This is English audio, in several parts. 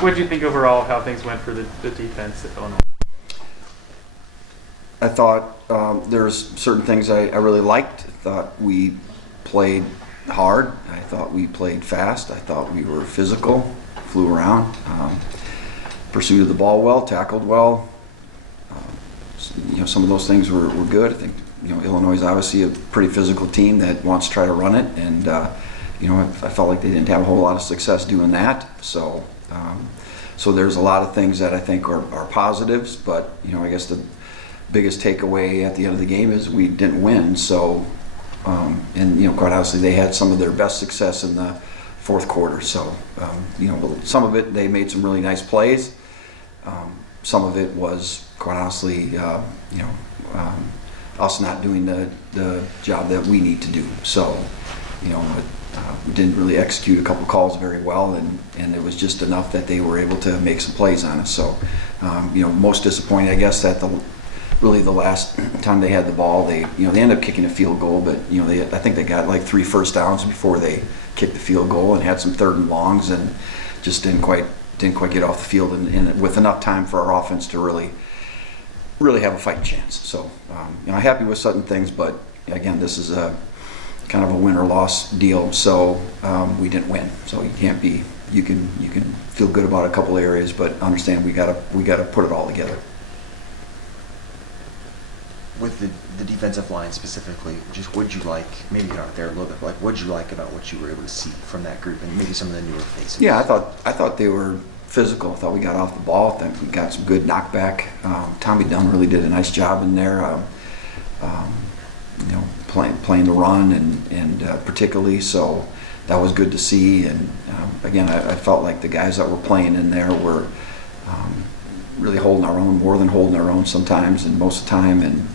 What did you think overall of how things went for the defense at Illinois? I thought there's certain things I really liked. I thought we played hard. I thought we played fast. I thought we were physical, flew around, pursued the ball well, tackled well. Some of those things were good. I think Illinois is obviously a pretty physical team that wants to try to run it, and I felt like they didn't have a whole lot of success doing that. So there's a lot of things that I think are positives, but I guess the biggest takeaway at the end of the game is we didn't win. So quite honestly, they had some of their best success in the fourth quarter. So some of it, they made some really nice plays. Some of it was, quite honestly, us not doing the job that we need to do. So, we didn't really execute a couple calls very well, and it was just enough that they were able to make some plays on us. So, most disappointing, I guess, that the last time they had the ball, they ended up kicking a field goal, but I think they got like 3 first downs before they kicked the field goal, and had some 3rd and longs, and just didn't quite get off the field and with enough time for our offense to really have a fighting chance. So I'm happy with certain things, but again, this is a kind of a win or loss deal. So we didn't win. So you can feel good about a couple areas, but understand we gotta put it all together. With the defensive line specifically, just what'd you like, maybe get out there a little bit, like what'd you like about what you were able to see from that group and maybe some of the newer faces? Yeah, I thought they were physical. I thought we got off the ball. I think we got some good knockback. Tommy Dunn really did a nice job in there, playing the run and particularly, so that was good to see. And again, I felt like the guys that were playing in there were really holding our own, more than holding our own sometimes and most of the time, and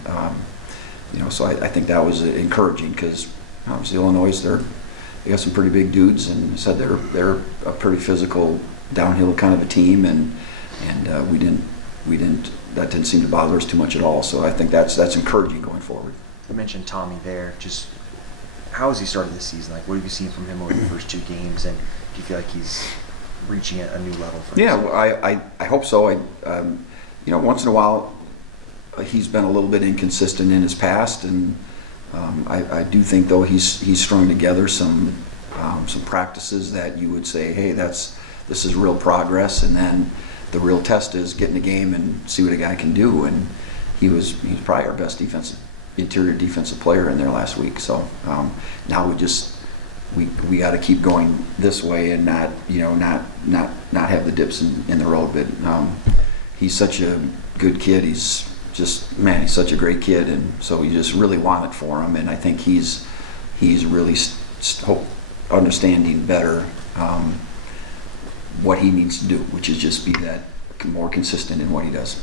so I think that was encouraging, because obviously Illinois, they got some pretty big dudes, and said they're a pretty physical downhill kind of a team, and that didn't seem to bother us too much at all. So I think that's encouraging going forward. You mentioned Tommy there. Just how has he started this season? Like, what have you seen from him over the first 2 games, and do you feel like he's reaching a new level for himself? Yeah, I hope so. Once in a while he's been a little bit inconsistent in his past, and I do think though he's strung together some practices that you would say, hey, this is real progress, and then the real test is get in the game and see what a guy can do. And he's probably our best interior defensive player in there last week. So now we got to keep going this way and not have the dips in the road. But he's such a good kid. He's such a great kid, and so you just really want it for him. And I think he's really understanding better what he needs to do, which is just be that more consistent in what he does.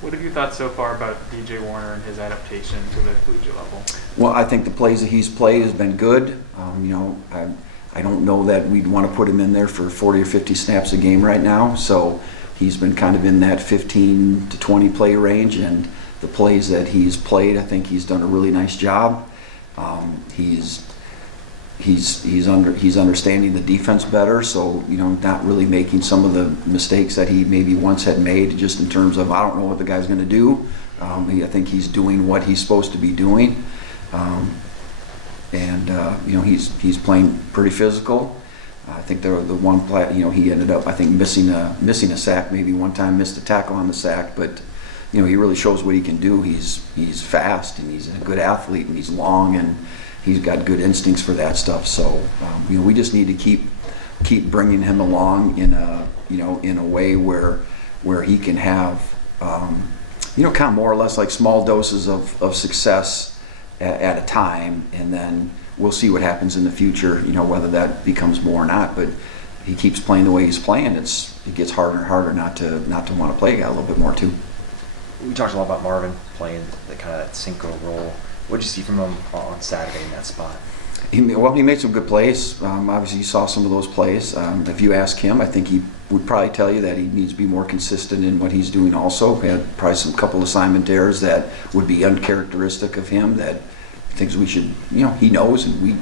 What have you thought so far about DJ Warner and his adaptation to the collegiate level? Well, I think the plays that he's played has been good. I don't know that we'd want to put him in there for 40 or 50 snaps a game right now. So he's been kind of in that 15 to 20 play range, and the plays that he's played, I think he's done a really nice job. He's understanding the defense better, so not really making some of the mistakes that he maybe once had made, just in terms of, I don't know what the guy's going to do. I think he's doing what he's supposed to be doing, he's playing pretty physical. I think the one play, he ended up, I think, missing a sack, maybe one time missed a tackle on the sack, but he really shows what he can do. He's fast, and he's a good athlete, and he's long, and he's got good instincts for that stuff. So we just need to keep bringing him along in a way where he can have kind of more or less like small doses of success at a time, and then we'll see what happens in the future, whether that becomes more or not. But he keeps playing the way he's playing, it gets harder and harder not to want to play a guy a little bit more too. We talked a lot about Marvin playing the kind of that Cinco role. What did you see from him on Saturday in that spot? He made some good plays. Obviously, you saw some of those plays. If you ask him, I think he would probably tell you that he needs to be more consistent in what he's doing also. He had probably some couple assignment errors that would be uncharacteristic of him, that things we should, he knows, and we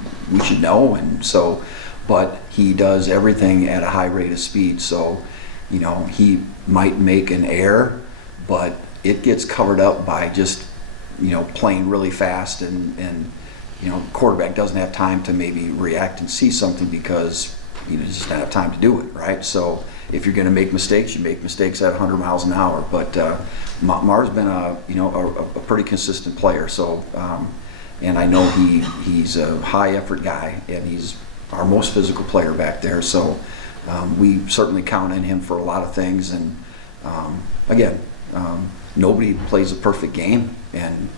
should know. And so but he does everything at a high rate of speed. So, you know, he might make an error, but it gets covered up by just, you know, playing really fast, and you know, quarterback doesn't have time to maybe react and see something because you know, just don't have time to do it, right? So if you're going to make mistakes, you make mistakes at 100 miles an hour. But Mar's been a pretty consistent player. So and I know he's a high effort guy, and he's our most physical player back there. So we certainly count on him for a lot of things. And again, nobody plays a perfect game, and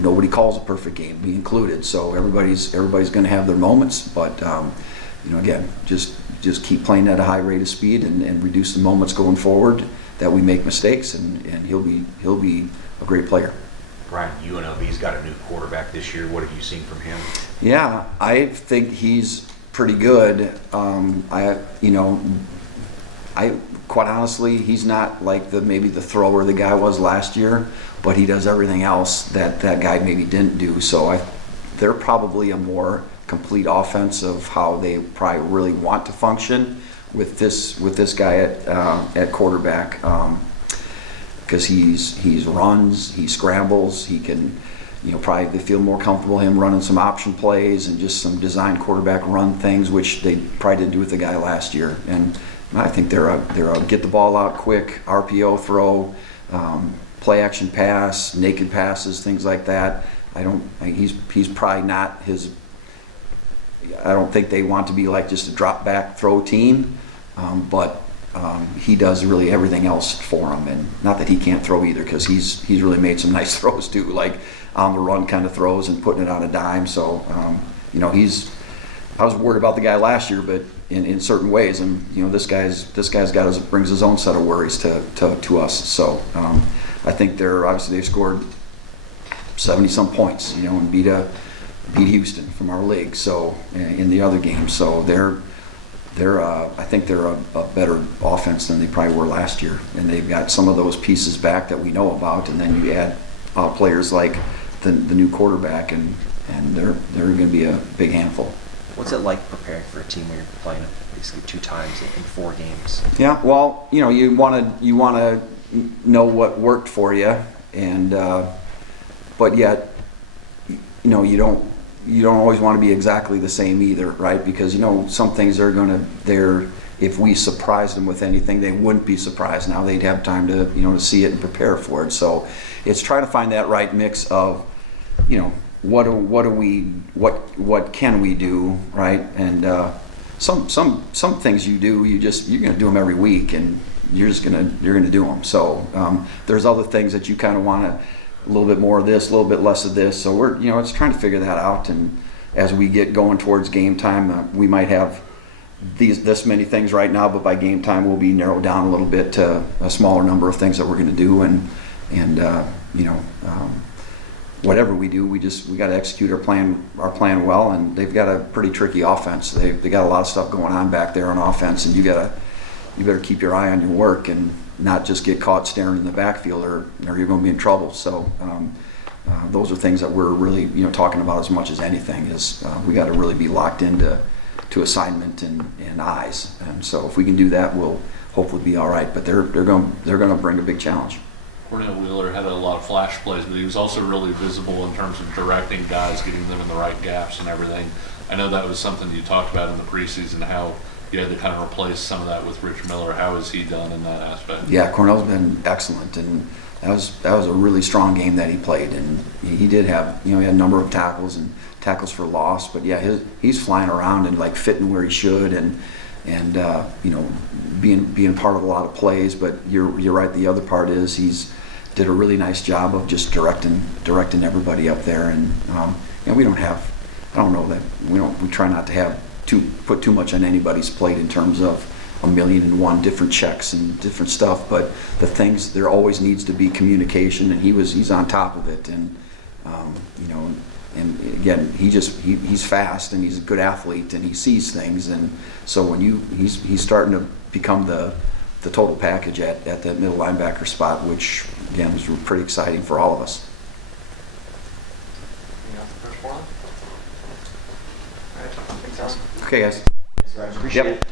nobody calls a perfect game, me included. So everybody's going to have their moments, but you know, again, just keep playing at a high rate of speed and reduce the moments going forward that we make mistakes, and he'll be a great player. Brian, UNLV's got a new quarterback this year. What have you seen from him? Yeah, I think he's pretty good. I quite honestly, he's not like maybe the thrower the guy was last year, but he does everything else that guy maybe didn't do. So they're probably a more complete offense of how they probably really want to function with this guy at quarterback, because he runs, he scrambles, he can, you know, probably they feel more comfortable him running some option plays and just some design quarterback run things, which they probably didn't do with the guy last year. And I think they're a get the ball out quick, RPO throw, play action pass, naked passes, things like that. He's probably not his. I don't think they want to be like just a drop back throw team, but he does really everything else for them. And not that he can't throw either, because he's really made some nice throws too, like on the run kind of throws and putting it on a dime. So you know, I was worried about the guy last year, but in certain ways, and you know, this guy's brings his own set of worries to us. So I think they've scored 70-some points, you know, and beat Houston from our league. So in the other games, so I think they're a better offense than they probably were last year, and they've got some of those pieces back that we know about, and then you add players like the new quarterback, and they're going to be a big handful. What's it like preparing for a team when you're playing basically 2 times in 4 games? Yeah, well, you know, you want to know what worked for you, and but yet, you know, you don't always want to be exactly the same either, right? Because you know, some things if we surprised them with anything, they wouldn't be surprised. Now they'd have time to see it and prepare for it. So it's trying to find that right mix of, you know, what can we do, right? And some things you do, you're going to do them every week, and you're going to do them. So there's other things that you kind of want to, a little bit more of this, a little bit less of this. So it's trying to figure that out. And as we get going towards game time, we might have this many things right now, but by game time we'll be narrowed down a little bit to a smaller number of things that we're going to do. And whatever we do, we got to execute our plan well. And they've got a pretty tricky offense. They got a lot of stuff going on back there on offense, and you better keep your eye on your work and not just get caught staring in the backfield, or you're going to be in trouble. So those are things that we're really talking about as much as anything. Is we got to really be locked into assignment and eyes. And so if we can do that, we'll hopefully be all right. But they're going to bring a big challenge. Cornell Wheeler had a lot of flash plays, but he was also really visible in terms of directing guys, getting them in the right gaps and everything. I know that was something you talked about in the preseason, how you had to kind of replace some of that with Rich Miller. How has he done in that aspect? Yeah, Cornell's been excellent, and that was a really strong game that he played, and he did have he had a number of tackles and tackles for loss, but yeah, he's flying around and like fitting where he should, and being part of a lot of plays. But you're right. The other part is he's did a really nice job of just directing everybody up there, and we don't have. I don't know that we try not to have put too much on anybody's plate in terms of 1,000,001 different checks and different stuff, but there always needs to be communication, and he's on top of it, and and again he's fast, and he's a good athlete, and he sees things, and so when he's starting to become the total package at that middle linebacker spot, which again was pretty exciting for all of us. Anything else for Borland? All right, thanks, Alan. Okay, guys. Appreciate Yep. it.